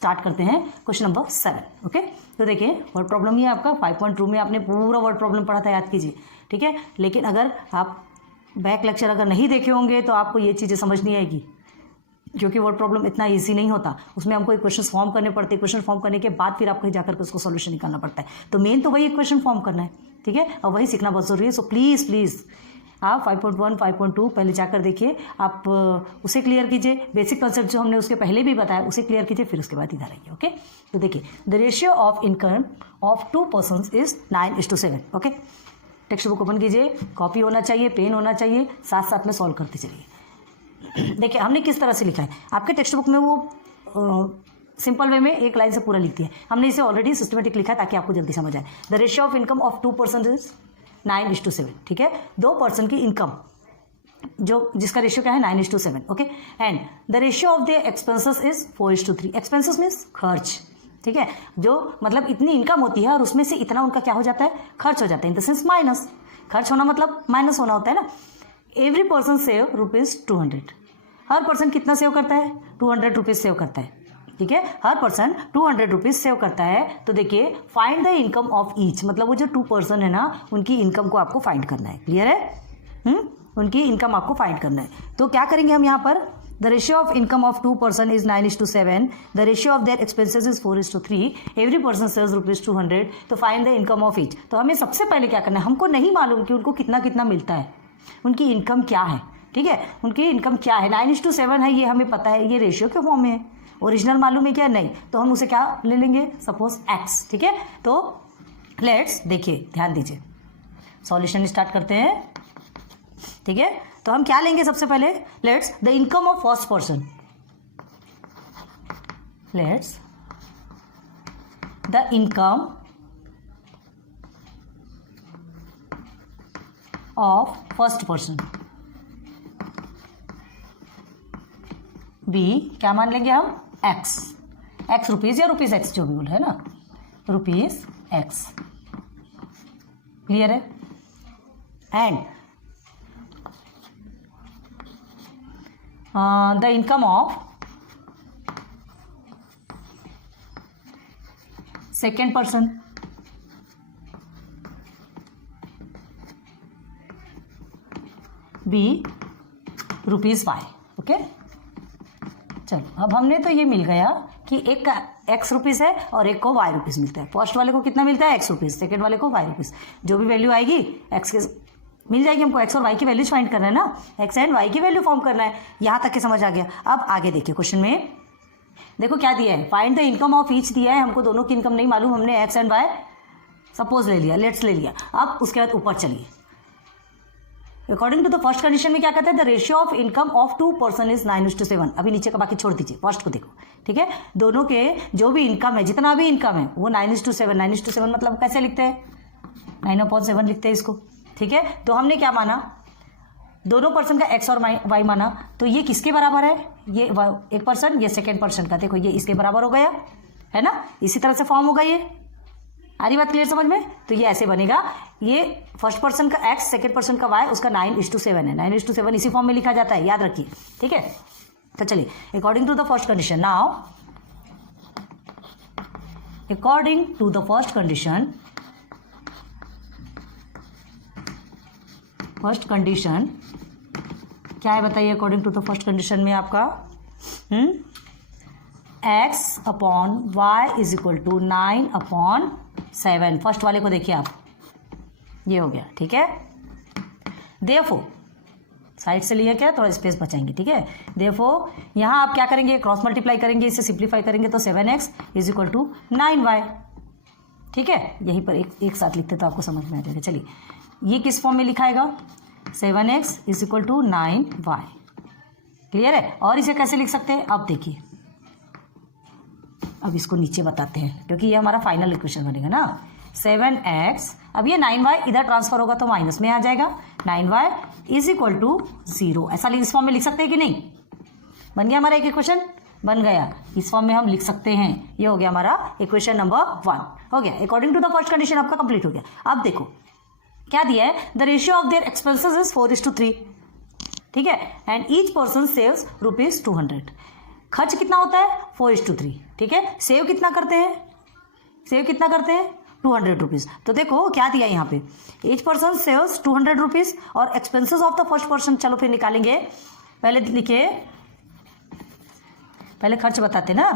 Start करते हैं question number 7। Okay, तो देखिए वर्ड प्रॉब्लम ही है आपका 5.2 में आपने पूरा वर्ड प्रॉब्लम पढ़ा था, याद कीजिए। ठीक है, लेकिन अगर आप बैक लेक्चर अगर नहीं देखे होंगे तो आपको ये चीज़ें समझ नहीं आएगी, क्योंकि वर्ड प्रॉब्लम इतना इजी नहीं होता। उसमें हमको इक्वेशन फॉर्म करने पड़ते हैं, इक्वेशन फॉर्म करने के बाद फिर आपको जाकर के उसको सॉल्यूशन निकालना पड़ता है। तो मेन तो वही इक्वेशन फॉर्म करना है, ठीक है, और वही सीखना बहुत जरूरी है। सो प्लीज़ आप 5.1 5.2 पहले जाकर देखिए, आप उसे क्लियर कीजिए। बेसिक कॉन्सेप्ट जो हमने उसके पहले भी बताया उसे क्लियर कीजिए, फिर उसके बाद इधर आइए। ओके, तो देखिए the ratio of income of 2 persons is 9:7। Okay, text book open कीजिए, कॉपी होना चाहिए, पेन होना चाहिए, साथ साथ में सॉल्व करते चलिए। देखिए हमने किस तरह से लिखा है, आपके टेक्स्ट बुक में वो सिंपल वे में एक लाइन से पूरा लिख दिया है, हमने इसे ऑलरेडी सिस्टमेटिक लिखा है ताकि आपको जल्दी समझ आए। The ratio of income of 2 person is 9:7। ठीक है, 2 पर्सन की इनकम जो जिसका रेशियो क्या है 9:7। Okay, and the ratio of the expenses is 4:3। Expenses means खर्च, ठीक है, जो मतलब इतनी इनकम होती है और उसमें से इतना उनका क्या हो जाता है, खर्च हो जाता है, इन द सेंस माइनस। खर्च होना मतलब माइनस होना होता है ना। Every person save ₹200। हर पर्सन कितना सेव करता है, 200 रुपीज़ सेव करता है। ठीक है, हर पर्सन 200 रुपीज़ सेव करता है। तो देखिए find the income of each, मतलब वो जो 2 पर्सन है ना उनकी इनकम को आपको फाइंड करना है। क्लियर है? उनकी इनकम आपको फाइंड करना है। तो क्या करेंगे हम यहाँ पर, the ratio of income of 2 person is 9:7, the ratio of their expenses is 4:3, every person saves ₹200। तो find the income of each. तो हमें सबसे पहले क्या करना है, हमको नहीं मालूम कि उनको कितना कितना मिलता है, उनकी इनकम क्या है। ठीक है, उनकी इनकम क्या है, 9:7 है, ये हमें पता है, ये रेशियो के फॉर्म में है। ओरिजिनल मालूम है क्या, नहीं, तो हम उसे क्या ले लेंगे, सपोज x। ठीक है, तो लेट्स देखिए, ध्यान दीजिए, सॉल्यूशन स्टार्ट करते हैं। ठीक है, तो हम क्या लेंगे सबसे पहले, let's the income of first person, let's the income of first person. Be क्या मान लेंगे हम, x रुपीज़ या रुपीज़ x, जो भी बोल है ना, रुपीज़ x। क्लियर है? And the income of second person, be ₹5। Okay, चलो अब हमने तो ये मिल गया कि एक का x रुपीज़ है और एक को y रुपीज़ मिलता है। फर्स्ट वाले को कितना मिलता है, x रुपीज़, सेकेंड वाले को y रुपीज़। जो भी वैल्यू आएगी x के मिल जाएगी, हमको x और y की वैल्यूज फाइंड करना है ना, x एंड y की वैल्यू फॉर्म करना है। यहाँ तक के समझ आ गया। अब आगे देखिए क्वेश्चन में, देखो क्या दिया है, find the income of each दिया है, हमको दोनों की इनकम नहीं मालूम, हमने x एंड y सपोज ले लिया, लेट्स ले लिया। अब उसके बाद ऊपर चलिए, according to the first condition में क्या कहता है, the ratio of income of 2 person is 9:7। अभी नीचे का बाकी छोड़ दीजिए, फर्स्ट को देखो। ठीक है, दोनों के जो भी इनकम है, जितना भी इनकम है वो 9:7। 9:7 मतलब कैसे लिखते हैं, 9/7 लिखते हैं इसको। ठीक है, तो हमने क्या माना, दोनों पर्सन का x और y माना, तो ये किसके बराबर है, ये एक पर्सन, ये सेकेंड पर्सन का, देखो ये इसके बराबर हो गया है ना, इसी तरह से फॉर्म होगा। ये आ रही बात क्लियर समझ में? तो ये ऐसे बनेगा, ये फर्स्ट पर्सन का x, सेकेंड पर्सन का y, उसका 9:7 है। 9:7 इसी फॉर्म में लिखा जाता है, याद रखिए। ठीक है, तो चलिए according to the first condition, now according to the first condition, first condition क्या है बताइए, according to the first condition में आपका x/y is equal to 9/7। First वाले को देखिए आप, ये हो गया। ठीक है, देयरफॉर साइड से लिया क्या, थोड़ा स्पेस बचाएंगे। ठीक है, देयरफॉर यहाँ आप क्या करेंगे, क्रॉस मल्टीप्लाई करेंगे, इसे सिंप्लीफाई करेंगे तो 7x is equal to 9y। ठीक है, यहीं पर एक साथ लिखते तो आपको समझ में आ जाएगा। चलिए ये किस फॉर्म में लिखाएगा, 7x is equal to 9y। Clear है? और इसे कैसे लिख सकते हैं, अब देखिए, अब इसको नीचे बताते हैं क्योंकि ये हमारा फाइनल इक्वेशन बनेगा ना। 7x, अब ये 9y इधर ट्रांसफर होगा तो माइनस में आ जाएगा, 9y इज इक्वल टू 0। ऐसा इस फॉर्म में लिख सकते हैं कि नहीं? बन गया हमारा एक इक्वेशन, बन गया, इस फॉर्म में हम लिख सकते हैं। ये हो गया हमारा इक्वेशन नंबर 1, हो गया। According to the first condition आपका कंप्लीट हो गया। अब देखो क्या दिया है, the ratio of their expenses is 4:3। ठीक है, एंड ईच पर्सन सेव्स ₹200। खर्च कितना होता है 4:3, ठीक है। सेव कितना करते हैं 200 रुपीज़। तो देखो क्या दिया यहाँ पे, ईच पर्सन सेव्स 200 रुपीज़ और expenses of the first person, चलो फिर निकालेंगे। पहले लिखिए, पहले खर्च बताते ना,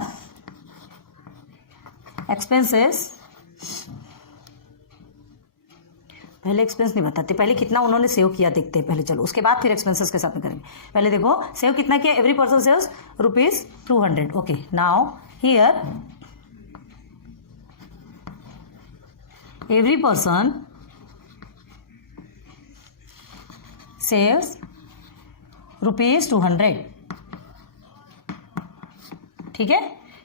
एक्सपेंसेस, पहले एक्सपेंस नहीं बताते, पहले कितना उन्होंने सेव किया देखते हैं पहले, चलो उसके बाद फिर एक्सपेंसेस के साथ में करेंगे। पहले देखो सेव कितना किया, every person saves ₹200। Okay, now here every person saves ₹200, ठीक है।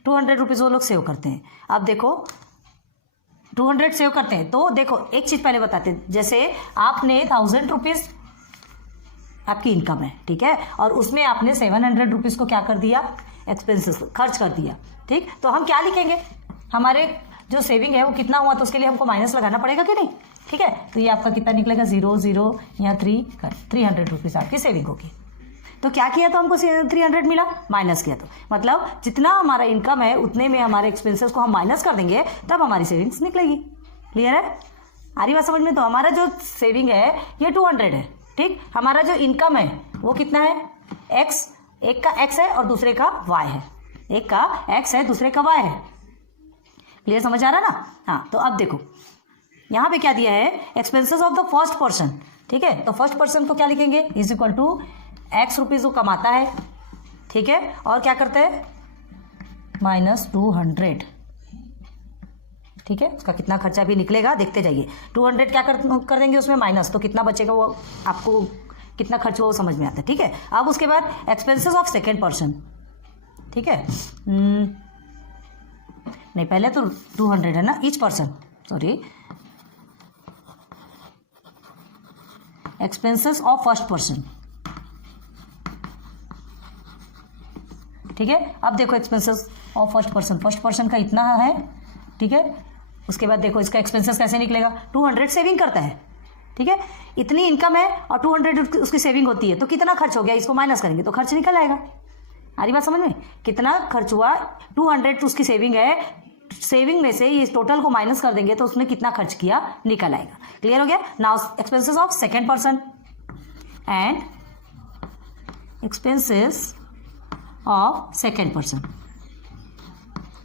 200 रुपीज़ वो लोग सेव करते हैं। अब देखो 200 सेव करते हैं, तो देखो एक चीज़ पहले बताते हैं, जैसे आपने 1000 रुपीज़ आपकी इनकम है, ठीक है, और उसमें आपने 700 रुपीज़ को क्या कर दिया, एक्सपेंसेस खर्च कर दिया, ठीक। तो हम क्या लिखेंगे, हमारे जो सेविंग है वो कितना हुआ, तो उसके लिए हमको माइनस लगाना पड़ेगा कि नहीं, ठीक है। तो ये आपका कितना निकलेगा, 0 या 300 रुपीज़ आपकी सेविंग होगी। तो क्या किया, तो हमको 300 मिला, माइनस किया, तो मतलब जितना हमारा इनकम है उतने में हमारे एक्सपेंसेस को हम माइनस कर देंगे, तब हमारी सेविंग्स निकलेगी। क्लियर है, आ रही बात समझ में। तो हमारा जो सेविंग है ये 200 है, ठीक। हमारा जो इनकम है वो कितना है, एक्स, एक का एक्स है और दूसरे का वाई है, एक का एक्स है दूसरे का वाई है। क्लियर, समझ आ रहा ना। हाँ, तो अब देखो यहाँ पे क्या दिया है, expenses of the first person, ठीक है। तो फर्स्ट पर्सन को क्या लिखेंगे, is equal to X rupees वो कमाता है, ठीक है, और क्या करते हैं -200, ठीक है। उसका कितना खर्चा भी निकलेगा देखते जाइए। 200 क्या कर देंगे उसमें माइनस, तो कितना बचेगा वो आपको कितना खर्च हुआ वो समझ में आता है, ठीक है। अब उसके बाद एक्सपेंसेस ऑफ सेकेंड पर्सन, ठीक है, नहीं पहले तो 200 है ना, each person, sorry, expenses of first person, ठीक है। अब देखो एक्सपेंसेस ऑफ फर्स्ट पर्सन का इतना है, ठीक है। उसके बाद देखो इसका एक्सपेंसेस कैसे निकलेगा, 200 सेविंग करता है, ठीक है। इतनी इनकम है और 200 उसकी सेविंग होती है, तो कितना खर्च हो गया, इसको माइनस करेंगे तो खर्च निकल आएगा। आ रही बात समझ में, कितना खर्च हुआ, 200 उसकी सेविंग है, सेविंग में से ये टोटल को माइनस कर देंगे तो उसने कितना खर्च किया निकल आएगा। क्लियर हो गया। Now expenses of second person and expenses of second person,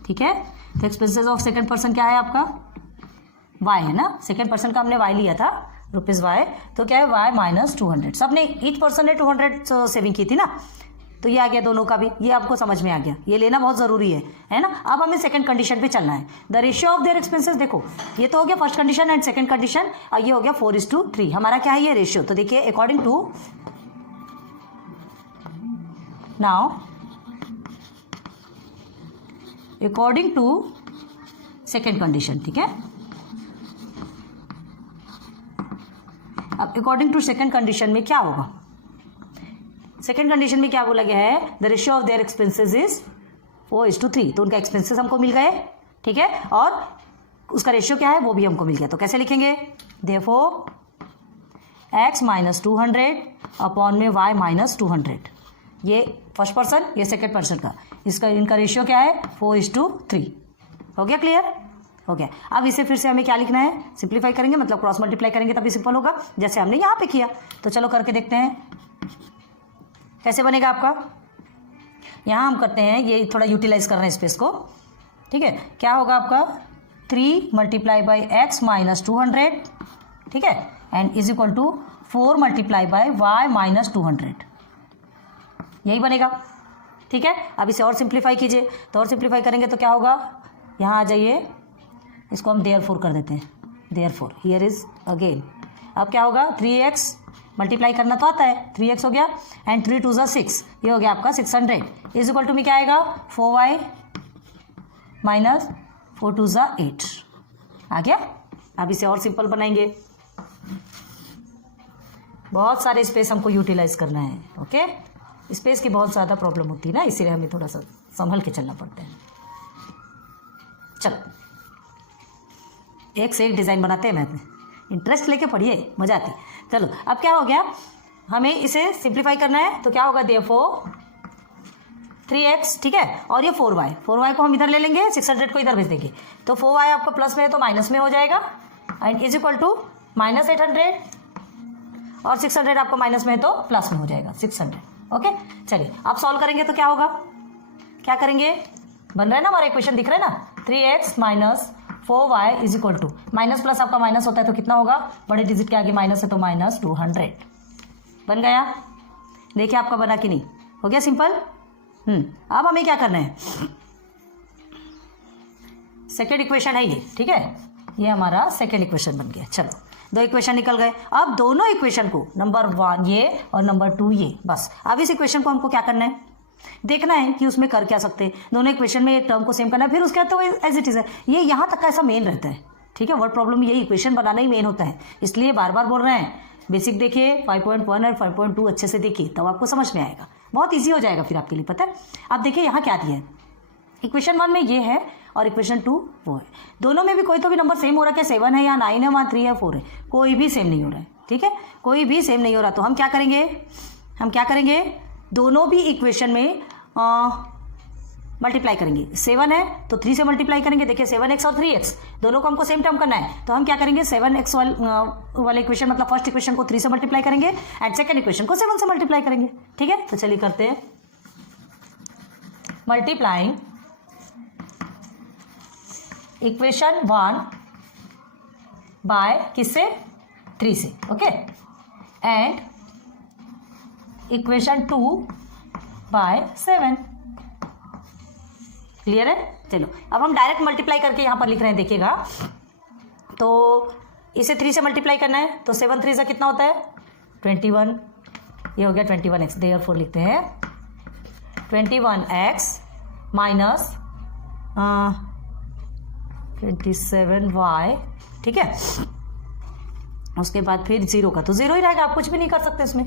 ठीक है। तो एक्सपेंसेस ऑफ सेकेंड पर्सन क्या है आपका, वाई है ना, सेकेंड पर्सन का हमने वाई लिया था रुपीज़ वाई, तो क्या है वाई -200, सबने ईच पर्सन ने 200 सेविंग की थी ना, तो ये आ गया दोनों का भी, ये आपको समझ में आ गया, ये लेना बहुत ज़रूरी है ना। अब हमें सेकंड कंडीशन पे चलना है, the ratio of their expenses. देखो ये तो हो गया first condition and second condition, और ये हो गया 4:3, हमारा क्या है ये रेशियो। तो देखिए according to, now according to second condition, ठीक है। अब अकॉर्डिंग टू सेकेंड कंडीशन में क्या होगा, सेकेंड कंडीशन में क्या बोला गया है, the ratio of their expenses is 4:3, तो उनका एक्सपेंसेस हमको मिल गए, ठीक है, और उसका रेशियो क्या है वो भी हमको मिल गया। तो कैसे लिखेंगे, देयरफॉर x -200 अपॉन में y -200, ये फर्स्ट पर्सन ये सेकेंड पर्सन का, इसका इनका रेशियो क्या है 4:3। हो गया, क्लियर हो गया। अब इसे फिर से हमें क्या लिखना है, सिंप्लीफाई करेंगे, मतलब क्रॉस मल्टीप्लाई करेंगे तभी सिंपल होगा, जैसे हमने यहाँ पे किया। तो चलो करके देखते हैं कैसे बनेगा आपका। यहाँ हम करते हैं, ये थोड़ा यूटिलाइज कर रहे हैं स्पेस को, ठीक है। क्या होगा आपका 3 × x -200, ठीक है, and is equal to 4 × y -200, यही बनेगा, ठीक है। अब इसे और सिंप्लीफाई कीजिए, तो और सिंप्लीफाई करेंगे तो क्या होगा, यहाँ आ जाइए, इसको हम देयरफॉर कर देते हैं, देयरफॉर हियर इज अगेन। अब क्या होगा 3x मल्टीप्लाई करना तो आता है, 3x हो गया एंड 3 × 2 = 6, ये हो गया आपका 600 इज इक्वल टू में क्या आएगा 4y - 4 × 2 = 8 आ गया। अब इसे और सिंपल बनाएंगे, बहुत सारे स्पेस हमको यूटिलाइज करना है, ओके। स्पेस की बहुत ज़्यादा प्रॉब्लम होती है ना, इसीलिए हमें थोड़ा सा संभल के चलना पड़ता है। चलो एक से एक डिज़ाइन बनाते हैं, मैथ में इंटरेस्ट लेके पढ़िए, मजा आती है। चलो अब क्या हो गया, हमें इसे सिंप्लीफाई करना है, तो क्या होगा देयरफॉर 3x, ठीक है, और ये 4y को हम इधर ले लेंगे, 600 को इधर भेज देंगे, तो 4y आपका प्लस में है तो माइनस में हो जाएगा, एंड इज इक्वल टू -800, और 600 आपका माइनस में है तो प्लस में हो जाएगा 600। ओके, चलिए आप सॉल्व करेंगे तो क्या होगा, क्या करेंगे, बन रहा है ना हमारा इक्वेशन, दिख रहा है ना, 3x minus 4y is equal to, minus plus आपका माइनस होता है तो कितना होगा, बड़े डिजिट के आगे माइनस है तो -200 बन गया। देखिए आपका बना कि नहीं, हो गया सिंपल। अब हमें क्या करना है, सेकेंड इक्वेशन है ये, ठीक है, ये हमारा सेकेंड इक्वेशन बन गया। चलो 2 इक्वेशन निकल गए। अब दोनों इक्वेशन को, नंबर 1 ये और नंबर 2 ये, बस अब इस इक्वेशन को हमको क्या करना है, देखना है कि उसमें कर क्या सकते हैं, दोनों इक्वेशन में एक टर्म को सेम करना है, फिर उसके बाद तो एज इट इज है, ये यहाँ तक का ऐसा मेन रहता है, ठीक है, वर्ड प्रॉब्लम यही इक्वेशन बनाना ही मेन होता है, इसलिए बार बार बोल रहे हैं, बेसिक देखिए 5.1 और 5.2 अच्छे से देखिए, तब आपको समझ में आएगा, बहुत ईजी हो जाएगा फिर आपके लिए, पता है। अब देखिए यहाँ क्या दिया है, इक्वेशन 1 में ये है और इक्वेशन 2 वो है, दोनों में भी कोई तो भी नंबर सेम हो रहा है, 7 है या 9 है, वहाँ 3 है 4 है, कोई भी सेम नहीं हो रहा है, ठीक है, कोई भी सेम नहीं हो रहा, तो हम क्या करेंगे, दोनों भी इक्वेशन में मल्टीप्लाई करेंगे, 7 है तो 3 से मल्टीप्लाई करेंगे, देखिए 7x और 3x दोनों को हमको सेम टर्म करना है, तो हम क्या करेंगे, 7x वाले इक्वेशन मतलब फर्स्ट इक्वेशन को 3 से मल्टीप्लाई करेंगे एंड सेकंड इक्वेशन को 7 से मल्टीप्लाई करेंगे, ठीक है। तो चलिए करते हैं, मल्टीप्लाइंग इक्वेशन 1 बाय किससे, 3 से, okay, and equation 2 by 7, clear है। चलो अब हम डायरेक्ट मल्टीप्लाई करके यहाँ पर लिख रहे हैं, देखिएगा, तो इसे 3 से मल्टीप्लाई करना है, तो 7 3 से कितना होता है 21, ये हो गया 21x, देयरफॉर लिखते हैं 21x माइनस 27y, ठीक है, उसके बाद फिर 0 का तो 0 ही रहेगा, आप कुछ भी नहीं कर सकते इसमें,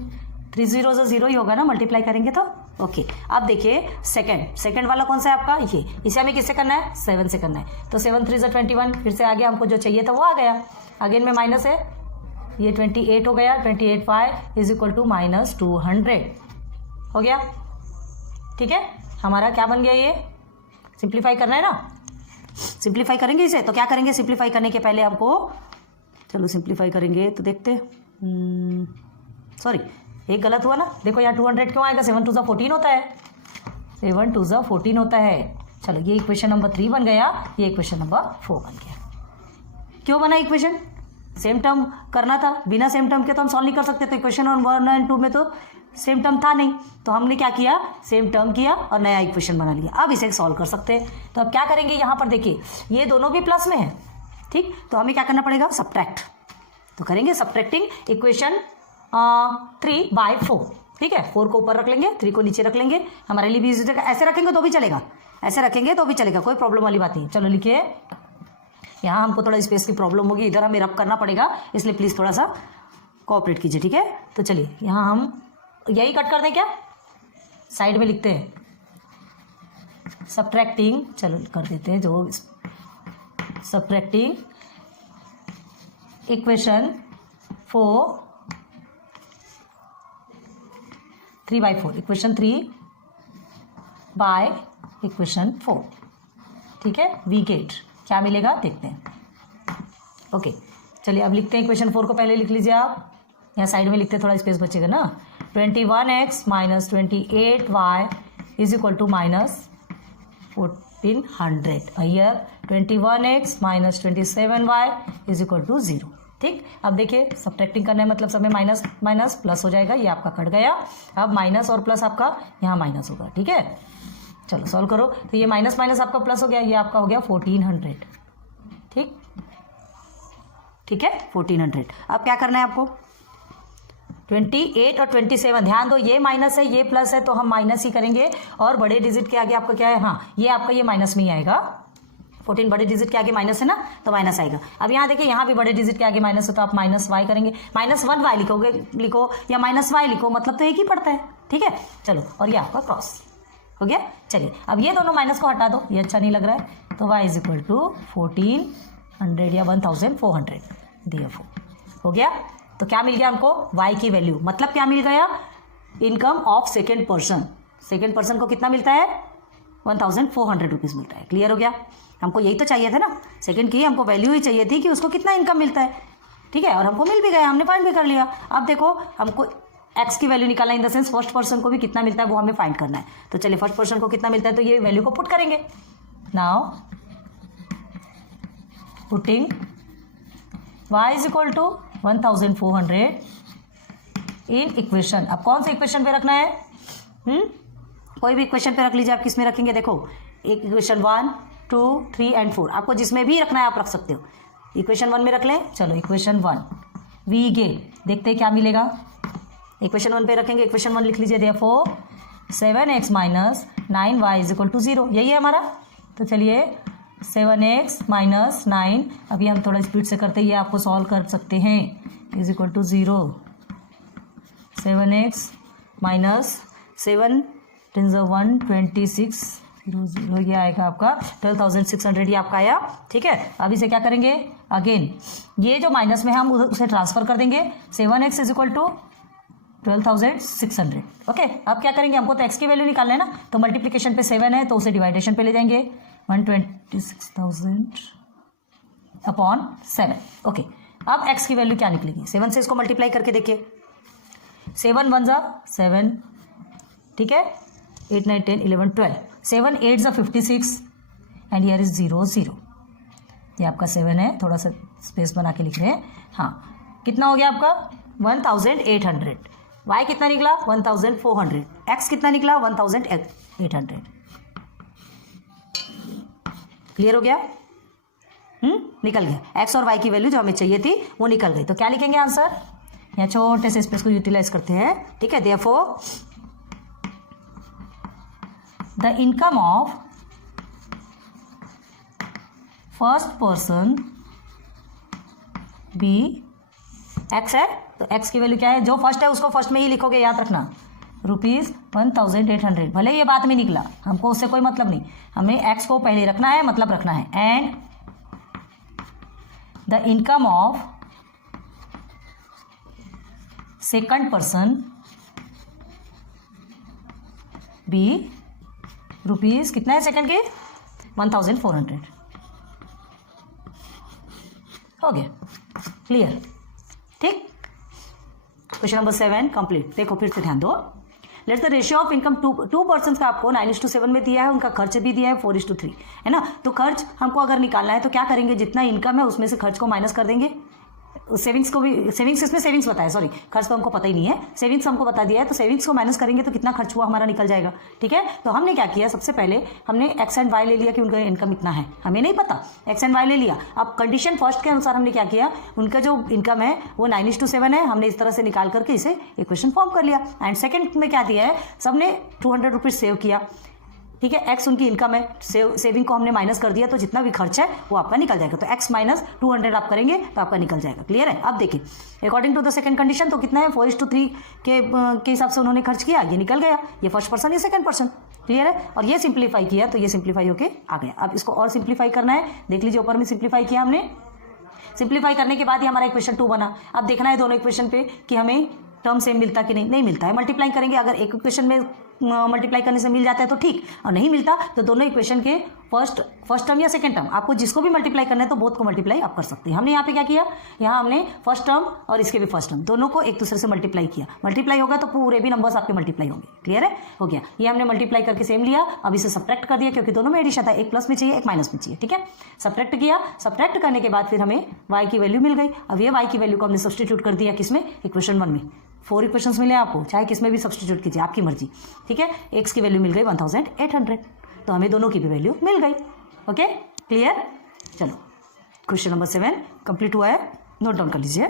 3 0 से 0 ही होगा ना, मल्टीप्लाई करेंगे तो ओके। अब देखिए सेकंड वाला कौन सा है आपका, ये, इसे हमें किससे करना है, 7 से करना है, तो 7 3 से 21, फिर से आगे हमको जो चाहिए था वो आ गया, अगेन में माइनस है, ये 28 हो गया, 28y इज इक्वल टू -200 हो गया, ठीक है, हमारा क्या बन गया, ये सिंप्लीफाई करना है ना, सिंप्लीफाई करेंगे इसे, तो क्या करेंगे, सिंप्लीफाई करने के पहले हमको, चलो सिंप्लीफाई करेंगे तो देखते, सॉरी एक गलत हुआ ना, देखो यहाँ 200 क्यों आएगा, 7 2 जा 14 होता है, 7 2 जा 14 होता है। चलो ये इक्वेशन नंबर 3 बन गया, ये इक्वेशन नंबर 4 बन गया। क्यों बना इक्वेशन, सेम टर्म करना था, बिना सेम टर्म के तो हम सॉल्व नहीं कर सकते, तो इक्वेशन 1 एंड 2 में तो सेम टर्म था नहीं, तो हमने क्या किया, सेम टर्म किया और नया इक्वेशन बना लिया, अब इसे सॉल्व कर सकते हैं। तो अब क्या करेंगे, यहाँ पर देखिए ये दोनों भी प्लस में है, ठीक, तो हमें क्या करना पड़ेगा, सब्ट्रैक्ट, तो करेंगे सब्ट्रैक्टिंग इक्वेशन 3 बाय 4, ठीक है, 4 को ऊपर रख लेंगे, 3 को नीचे रख लेंगे, हमारे लिए भी इजी रहेगा, ऐसे रखेंगे तो भी चलेगा, ऐसे रखेंगे तो भी चलेगा, कोई प्रॉब्लम वाली बात नहीं। चलो लिखिए, यहाँ हमको थोड़ा स्पेस की प्रॉब्लम होगी, इधर हमें रब करना पड़ेगा, इसलिए प्लीज़ थोड़ा सा कोऑपरेट कीजिए, ठीक है। तो चलिए यहाँ हम यही कट कर दें, क्या साइड में लिखते हैं सब्ट्रैक्टिंग, चलो कर देते हैं, जो subtracting equation 3 by 4, equation 3 by equation 4, ठीक है, वी गेट क्या मिलेगा देखते हैं, ओके। चलिए अब लिखते हैं इक्वेशन 4 को, पहले लिख लीजिए आप, यहाँ साइड में लिखते हैं, थोड़ा स्पेस बचेगा ना, 21x minus 28y is equal to -1400, here 21x minus 27y is equal to 0, ठीक। अब देखिए सब्ट्रैक्टिंग करना है, मतलब सब में माइनस माइनस प्लस हो जाएगा, ये आपका कट गया, अब माइनस और प्लस आपका यहाँ माइनस होगा, ठीक है। चलो सॉल्व करो, तो ये माइनस माइनस आपका प्लस हो गया, ये आपका हो गया 1400, ठीक है 1400। अब क्या करना है आपको, 28 और 27, ध्यान दो ये माइनस है ये प्लस है, तो हम माइनस ही करेंगे, और बड़े डिजिट के आगे आपका क्या है, हाँ ये आपका ये माइनस में ही आएगा, 14 बड़े डिजिट के आगे माइनस है ना, तो माइनस आएगा। अब यहाँ देखिए यहाँ भी बड़े डिजिट के आगे माइनस है, तो आप -y करेंगे, -1y लिखोगे, लिखो या -y लिखो, मतलब तो एक ही पड़ता है, ठीक है। चलो और ये आपका क्रॉस हो गया। चलिए अब ये दोनों माइनस को हटा दो, ये अच्छा नहीं लग रहा है, तो y इज इक्वल टू 1400 या 1400 देयरफॉर हो गया। तो क्या मिल गया हमको, y की वैल्यू, मतलब क्या मिल गया, income of second person, second person को कितना मिलता है 1400 रुपीज़ मिलता है। क्लियर हो गया? हमको यही तो चाहिए था ना, सेकंड की हमको वैल्यू ही चाहिए थी कि उसको कितना इनकम मिलता है। ठीक है, और हमको मिल भी गया, हमने फाइंड भी कर लिया। अब देखो हमको एक्स की वैल्यू निकालना, in the sense first person को भी कितना मिलता है वो हमें फाइंड करना है। तो चलिए फर्स्ट पर्सन को कितना मिलता है तो ये वैल्यू को पुट करेंगे। Now putting y is equal to 1400 in equation. अब कौन से इक्वेशन पे रखना है? कोई भी इक्वेशन पे रख लीजिए। आप किस में रखेंगे? देखो एक इक्वेशन 1, 2, 3 एंड 4, आपको जिसमें भी रखना है आप रख सकते हो। इक्वेशन 1 में रख लें। चलो इक्वेशन 1 वी गेन, देखते हैं क्या मिलेगा। इक्वेशन 1 पे रखेंगे। इक्वेशन 1 लिख लीजिए, therefore 7x minus 9y is equal to 0। यही है हमारा। तो चलिए 7x माइनस 9, अभी हम थोड़ा स्पीड से करते हैं, ये आपको सॉल्व कर सकते हैं, is equal to 0। 7x minus 7 × 1 26 0 ये आएगा आपका 12,600, ये आपका आया। ठीक है, अब इसे क्या करेंगे? अगेन ये जो माइनस में है हम उसे ट्रांसफर कर देंगे। 7x is equal to 12,600। Okay, अब क्या करेंगे? हमको तो x की वैल्यू निकालना है ना, तो मल्टीप्लिकेशन पे 7 है तो उसे डिवाइडेशन पे ले जाएंगे। 126,000 अपॉन 7। ओके, अब x की वैल्यू क्या निकलेगी? 7 से इसको मल्टीप्लाई करके देखिए। 7 1 ज़ा 7, ठीक है, 8 9 10 11 12, 7 8 ज़ा 56 एंड हियर इज 0 0। ये आपका 7 है, थोड़ा सा स्पेस बना के लिख रहे हैं। हाँ, कितना हो गया आपका? 1800। y कितना निकला? 1400। x कितना निकला? 1800। क्लियर हो गया? निकल गया। x और y की वैल्यू जो हमें चाहिए थी वो निकल गई। तो क्या लिखेंगे आंसर? यहाँ छोटे से स्पेस को यूटिलाइज करते हैं। ठीक है, therefore the income of first person be x है, तो एक्स की वैल्यू क्या है? जो फर्स्ट है उसको फर्स्ट में ही लिखोगे, याद रखना, ₹1800। भले ये बात में निकला, हमको उससे कोई मतलब नहीं, हमें एक्स को पहले रखना है, मतलब रखना है। And the income of second person be rupees कितना है सेकंड के? 1400। हो गया, क्लियर? ठीक, क्वेश्चन नंबर 7 कंप्लीट। देखो फिर से ध्यान दो। Let's the ratio of income to person का आपको 9:7 में दिया है, उनका खर्च भी दिया है 4:3, है ना। तो खर्च हमको अगर निकालना है तो क्या करेंगे? जितना इनकम है उसमें से खर्च को माइनस कर देंगे। सेविंग्स को भी, सेविंग्स इसमें सेविंग्स बताया, सॉरी खर्च तो हमको पता ही नहीं है, सेविंग्स हमको बता दिया है। तो सेविंग्स को माइनस करेंगे तो कितना खर्च हुआ हमारा निकल जाएगा। ठीक है, तो हमने क्या किया? सबसे पहले हमने एक्स एंड वाई ले लिया कि उनका इनकम इतना है, हमें नहीं पता, एक्स एंड वाई ले लिया। अब कंडीशन फर्स्ट के अनुसार हमने क्या किया? उनका जो इनकम है वो 9:7 है, हमने इस तरह से निकाल करके इसे इक्वेशन फॉर्म कर लिया। एंड सेकेंड में क्या दिया है? सबने 200 रुपीज़ सेव किया। ठीक है, एक्स उनकी इनकम है, सेविंग को हमने माइनस कर दिया, तो जितना भी खर्च है वो आपका निकल जाएगा। तो एक्स माइनस 200 आप करेंगे तो आपका निकल जाएगा। क्लियर है? अब देखिए according to the second condition तो कितना है? 4:3 के हिसाब से उन्होंने खर्च किया, ये निकल गया। ये फर्स्ट पर्सन, ये सेकंड पर्सन। क्लियर है? और ये सिंप्लीफाई किया तो ये सिंप्लीफाई होके आ गया। अब इसको और सिंप्लीफाई करना है, देख लीजिए ऊपर में सिंप्लीफाई किया हमने। सिंप्लीफाई करने के बाद ही हमारा इक्वेशन 2 बना। अब देखना है दोनों इक्वेशन पे कि हमें टर्म सेम मिलता कि नहीं मिलता है। मल्टीप्लाई करेंगे, अगर एक इक्वेशन में मल्टीप्लाई करने से मिल जाता है तो ठीक, और नहीं मिलता तो दोनों इक्वेशन के फर्स्ट टर्म या सेकंड टर्म, आपको जिसको भी मल्टीप्लाई करना है तो बोथ को मल्टीप्लाई आप कर सकते हैं। हमने यहाँ पे क्या किया? यहाँ हमने फर्स्ट टर्म और इसके भी फर्स्ट टर्म दोनों को एक दूसरे से मल्टीप्लाई किया। मल्टीप्लाई होगा तो पूरे भी नंबर्स आपके मल्टीप्लाई होंगे। क्लियर है? हो गया, ये हमने मल्टीप्लाई करके सेम लिया। अब इसे सब्ट्रैक्ट कर दिया क्योंकि दोनों में एडिशन था, एक प्लस में चाहिए एक माइनस में चाहिए। ठीक है, सब्ट्रैक्ट किया। सब्ट्रैक्ट करने के बाद फिर हमें y की वैल्यू मिल गई। अब ये y की वैल्यू को हमने सब्स्टिट्यूट कर दिया किसमें? इक्वेशन 1 में। 4 इक्वेशंस मिले आपको, चाहे किसमें भी सब्स्टिट्यूट कीजिए, आपकी मर्जी। ठीक है, एक्स की वैल्यू मिल गई 1800, तो हमें दोनों की भी वैल्यू मिल गई। Okay, clear? चलो क्वेश्चन नंबर 7 कंप्लीट हुआ है, नोट डाउन कर लीजिए।